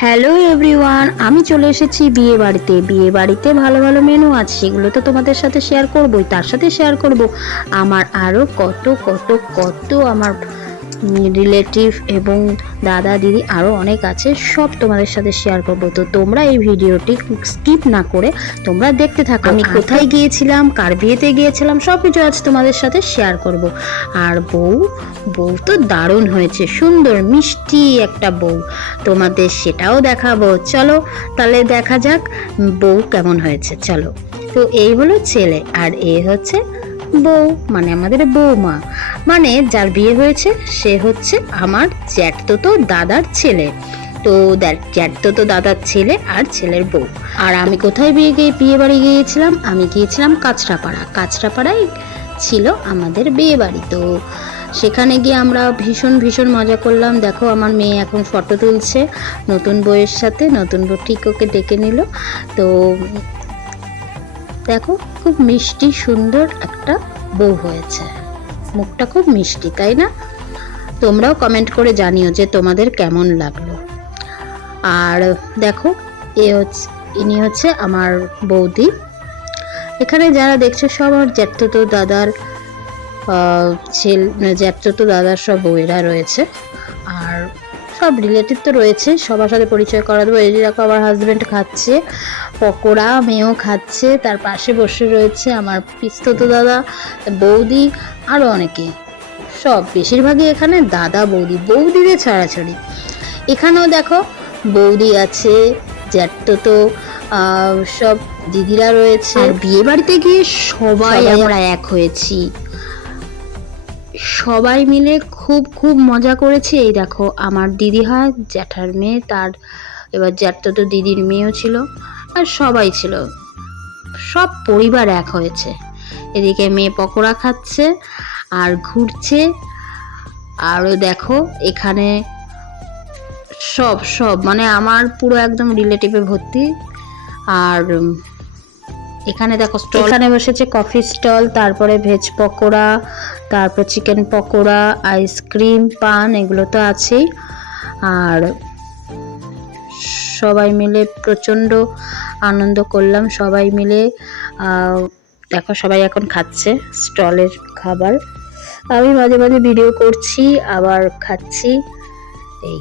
Hello everyone, আমি চলে এসেছি বিয়ে বাড়িতে। বিয়ে বাড়িতে ভালো ভালো মেনু আছে, সেগুলো তো তোমাদের সাথে শেয়ার করবোই। তার সাথে শেয়ার করব আমার আরও কত কত কত আমার রিলেটিভ এবং দাদা দিদি আরও অনেক আছে, সব তোমাদের সাথে শেয়ার করব। তো তোমরা এই ভিডিওটি স্কিপ না করে তোমরা দেখতে থাকো। আমি কোথায় গিয়েছিলাম, কার বিয়েতে গিয়েছিলাম, সব কিছু আজ তোমাদের সাথে শেয়ার করব। আর বউ বউ তো দারুণ হয়েছে, সুন্দর মিষ্টি একটা বউ, তোমাদের সেটাও দেখাবো। চলো তাহলে দেখা যাক বউ কেমন হয়েছে। চলো। তো এই হলো ছেলে আর এ হচ্ছে বউ, মানে আমাদের বৌমা, মানে যার বিয়ে হয়েছে সে হচ্ছে আমার জ্যাঠতো দাদার ছেলে। তো জ্যাঠতো দাদার ছেলে আর ছেলের বউ। আর আমি কোথায় বিয়ে বাড়ি গিয়েছিলাম, আমি গিয়েছিলাম কাঁচরাপাড়ায় ছিল আমাদের বিয়ে বাড়ি। তো সেখানে গিয়ে আমরা ভীষণ ভীষণ মজা করলাম। দেখো আমার মেয়ে এখন ফটো তুলছে নতুন বউয়ের সাথে, নতুন বউ ঠিক ওকে ডেকে নিল। তো দেখো খুব মিষ্টি সুন্দর একটা বউ হয়েছে, মুখটা খুব মিষ্টি, তাই না? তোমরাও কমেন্ট করে জানিও যে তোমাদের কেমন লাগলো। আর দেখো ইনি হচ্ছে আমার বৌদি। এখানে যারা দেখছো সব আমার জ্যাঠতো দাদার জ্যাঠতো দাদার সব বউয়েরা রয়েছে, আর সব রিলেটিভ তো রয়েছে, সবার সাথে পরিচয় করা দেবো। এই দেখো আমার হাজব্যান্ড খাচ্ছে পকোড়া, মেয়েও খাচ্ছে, তার পাশে বসে রয়েছে আমার পিস্তত দাদা, বৌদি, আরও অনেকে, সব বেশিরভাগই এখানে দাদা বৌদিদের ছাড়াছাড়ি। এখানেও দেখো বৌদি আছে, জ্যাঠতো সব দিদিরা রয়েছে। আর বিয়ে বাড়িতে গিয়ে সবাই আমরা এক হয়েছি, সবাই মিলে খুব খুব মজা করেছি। এই দেখো আমার দিদি হয় জ্যাঠার মেয়ে, তার এবার জ্যাঠতো দিদির মেয়েও ছিল, আর সবাই ছিল, সব পরিবার এক হয়েছে। এদিকে মেয়ে পকোড়া খাচ্ছে আর ঘুরছে। আরও দেখো এখানে সব মানে আমার পুরো একদম রিলেটিভে ভর্তি। আর এখানে দেখো স্টল, এখানে বসেছে কফি স্টল, তারপরে ভেজ পকোড়া, তারপর চিকেন পকোড়া, আইসক্রিম, পান, এগুলো তো আছেই। আর সবাই মিলে প্রচণ্ড আনন্দ করলাম সবাই মিলে। দেখো সবাই এখন খাচ্ছে স্টলের খাবার, আমি মাঝে মাঝে ভিডিও করছি আবার খাচ্ছি। এই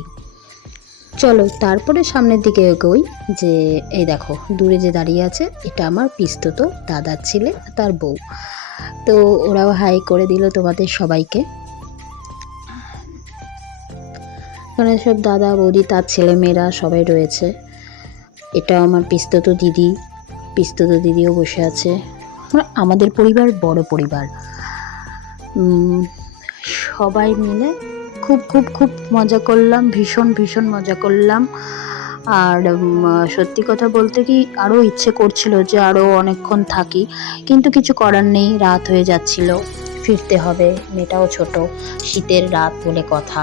চলো তারপরে সামনের দিকে এগোই। যে এই দেখো দূরে যে দাঁড়িয়ে আছে এটা আমার পিস্তত দাদার ছেলে, তার বউ। তো ওরাও হাই করে দিল তোমাদের সবাইকে। এখানে সব দাদা বৌদি তার ছেলে মেয়েরা সবাই রয়েছে। এটা আমার পিস্তত দিদিও বসে আছে। আমাদের পরিবার বড় পরিবার, সবাই মিলে খুব খুব খুব মজা করলাম, ভীষণ ভীষণ মজা করলাম। আর সত্যি কথা বলতে কি আরও ইচ্ছে করছিল যে আরও অনেকক্ষণ থাকি, কিন্তু কিছু করার নেই, রাত হয়ে যাচ্ছিল, ফিরতে হবে, মেয়েটাও ছোট, শীতের রাত বলে কথা।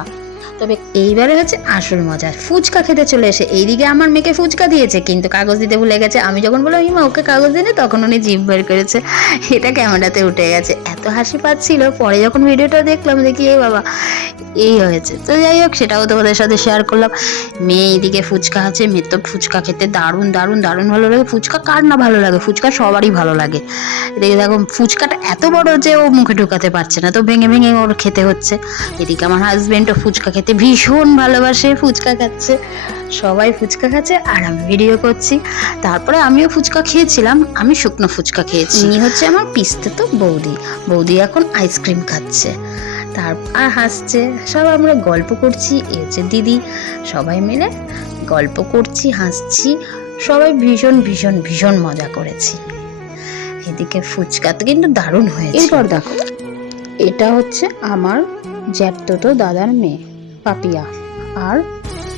তবে এইবারে হচ্ছে আসল মজা, ফুচকা খেতে চলে এসে এইদিকে আমার মেয়েকে ফুচকা দিয়েছে, কিন্তু কাগজ দিতে ভুলে গেছে। আমি যখন বললাম ইমা ওকে কাগজ দিনে, তখন উনি জিভ বের করেছে, এটা ক্যামেরাতে উঠে গেছে। এত হাসি পাচ্ছিল, পরে যখন ভিডিওটা দেখলাম দেখি এ বাবা এই হয়েছে। তো যাই হোক, সেটাও তোমাদের সাথে শেয়ার করলাম। মেয়ে এইদিকে ফুচকা আছে, মেয়ের তো ফুচকা খেতে দারুণ দারুণ দারুণ ভালো লাগে। ফুচকা কার না ভালো লাগে, ফুচকা সবারই ভালো লাগে। এদিকে দেখো ফুচকাটা এত বড় যে ও মুখে ঢুকাতে পারছে না, তো ভেঙে ভেঙে ওর খেতে হচ্ছে। এদিকে আমার হাজবেন্ডও ফুচকা খেতে ভীষণ ভালোবাসে, ফুচকা খাচ্ছে, সবাই ফুচকা খাচ্ছে আর আমি ভিডিও করছি। তারপরে আমিও ফুচকা খেয়েছিলাম, আমি শুকনো ফুচকা খেয়েছি। ইনি হচ্ছে আমার পিস্তত বৌদি এখন আইসক্রিম খাচ্ছে, আর হাসছে। সব আমরা গল্প করছি, এই হচ্ছে দিদি, সবাই মিলে গল্প করছি, হাসছি, সবাই ভীষণ ভীষণ ভীষণ মজা করেছি। এদিকে ফুচকা তো কিন্তু দারুণ হয়েছে। এরপর দেখো এটা হচ্ছে আমার জ্যাঠতো দাদার মেয়ে পাপিয়া, আর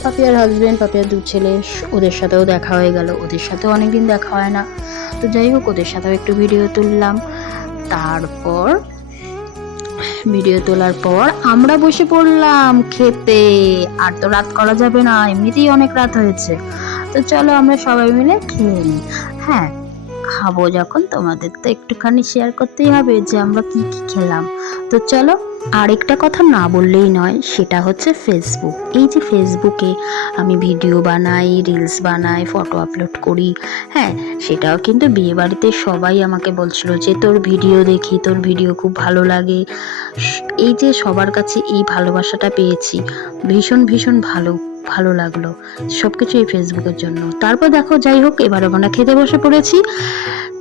পাপিয়ার হাজবেন্ড, পাপিয়ার দু ছেলে, ওদের সাথেও দেখা হয়ে গেল, ওদের সাথেও অনেকদিন দেখা হয় না। তো যাই হোক ওদের সাথেও একটু ভিডিও তুললাম। তারপর ভিডিও তোলার পর আমরা বসে পড়লাম খেতে। আর তো রাত করা যাবে না, এমনিতেই অনেক রাত হয়েছে, তো চলো আমরা সবাই মিলে খেয়ে নিই। হ্যাঁ, খাবো যখন তোমাদের তো একটুখানি শেয়ার করতেই হবে যে আমরা কি কি খেলাম। তো চলো আরেকটা কথা না বললেই নয়, সেটা হচ্ছে ফেসবুক। এই যে ফেসবুকে আমি ভিডিও বানাই, রিলস বানাই, ফটো আপলোড করি, হ্যাঁ, সেটাও কিন্তু বিয়েবাড়িতে সবাই আমাকে বলছিল যে তোর ভিডিও দেখি, তোর ভিডিও খুব ভালো লাগে। এই যে সবার কাছে এই ভালোবাসাটা পেয়েছি, ভীষণ ভীষণ ভালো লাগলো সব কিছু এই ফেসবুকের জন্য। তারপর দেখো, যাই হোক, এবার আমরা খেতে বসে পড়েছি।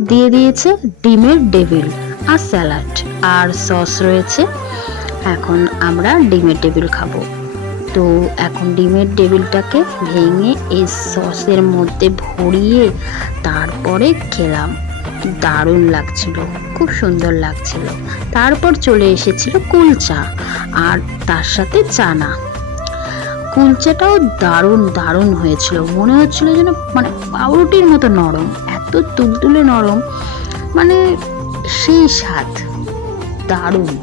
দিয়ে দিয়েছে ডিমের ডেভিল আর স্যালাড আর সস রয়েছে। এখন আমরা ডিমের ডেভিল খাবো। তো এখন ডিমের ডেভিলটাকে ভেঙে এই সসের মধ্যে ভরিয়ে তারপরে খেলাম। দারুণ লাগছিল, খুব সুন্দর লাগছিল। তারপর চলে এসেছিল কুলচা আর তার সাথে চানা। কুলচাটাও দারুণ হয়েছিল, মনে হচ্ছিল যেন মানে পাউরুটির মতো নরম, এত তুলতুলে নরম, মানে সেই স্বাদ, দারুণ।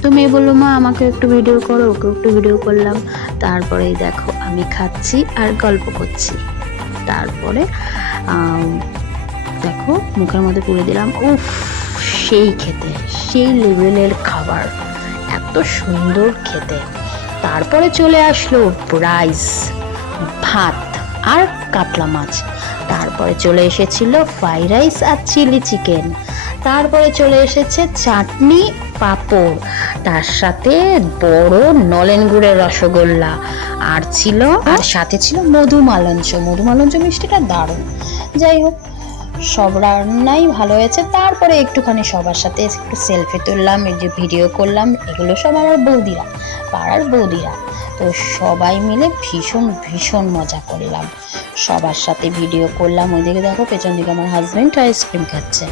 তো মেয়ে বললো, মা আমাকে একটু ভিডিও করো, ওকে একটু ভিডিও করলাম। তারপরেই দেখো আমি খাচ্ছি আর গল্প করছি। তারপরে দেখো মুখের মধ্যে পুরে দিলাম। উফ, সেই খেতে, সেই লেভেলের খাবার, এত সুন্দর খেতে। তারপরে চলে আসলো রাইস, ভাত আর কাতলা মাছ। তারপরে চলে এসেছিল ফ্রাইড রাইস আর চিলি চিকেন। তারপরে চলে এসেছে চাটনি, পাঁপড়, তার সাথে বড় নলেন গুড়ের রসগোল্লা, আর সাথে ছিল মধুমালঞ্চ মিষ্টিটা দারুণ। যাই হোক, সব রান্নাই ভালো হয়েছে। তারপরে একটুখানি সবার সাথে একটু সেলফি তুললাম, এই যে ভিডিও করলাম। এগুলো সব আমার বৌদিরা, পাড়ার বৌদিরা। তো সবাই মিলে ভীষণ মজা করলাম, সবার সাথে ভিডিও করলাম। ওইদিকে দেখো পেছন দিকে আমার হাজবেন্ড আইসক্রিম খাচ্ছে।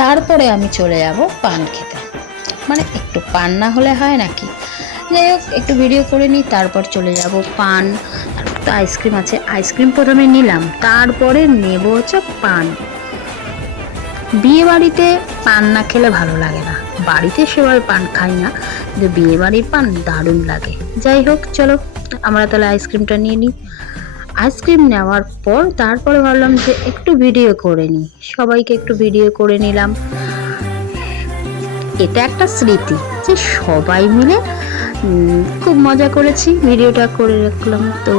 তারপরে আমি চলে যাব পান খেতে, মানে একটু পান না হলে হয় নাকি। যাই হোক, একটু ভিডিও করে নিই, তারপর চলে যাব পান। তারপর তো আইসক্রিম আছে, আইসক্রিম প্রথমে নিলাম, তারপরে নেব হচ্ছে পান। বিয়ে বাড়িতে পান না খেলে ভালো লাগে না, বাড়িতে সেভাবে পান খাই না, কিন্তু বিয়ে বাড়ির পান দারুণ লাগে। যাই হোক, চলো আমরা তাহলে আইসক্রিমটা নিয়ে নিই। আইসক্রিম নেওয়ার পর তারপরে ভাবলাম যে একটু ভিডিও করে নিই, সবাইকে একটু ভিডিও করে নিলাম। এটা একটা স্মৃতি যে সবাই মিলে খুব মজা করেছি, ভিডিওটা করে রাখলাম। তো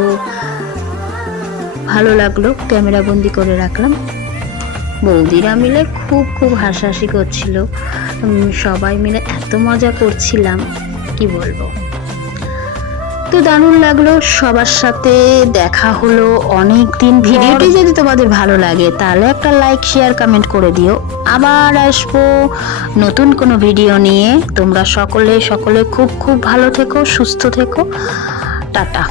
ভালো লাগলো, ক্যামেরা বন্দি করে রাখলাম। বৌদিরা মিলে খুব হাসাহাসি করছিল, সবাই মিলে এত মজা করছিলাম, কি বলবো। তো দারুণ লাগলো, সবার সাথে দেখা হলো অনেক দিন। ভিডিওটি যদি তোমাদের ভালো লাগে তাহলে একটা লাইক, শেয়ার, কমেন্ট করে দিও। আবার আসবো নতুন কোনো ভিডিও নিয়ে। তোমরা সকলে খুব ভালো থেকো, সুস্থ থেকো। টাটা।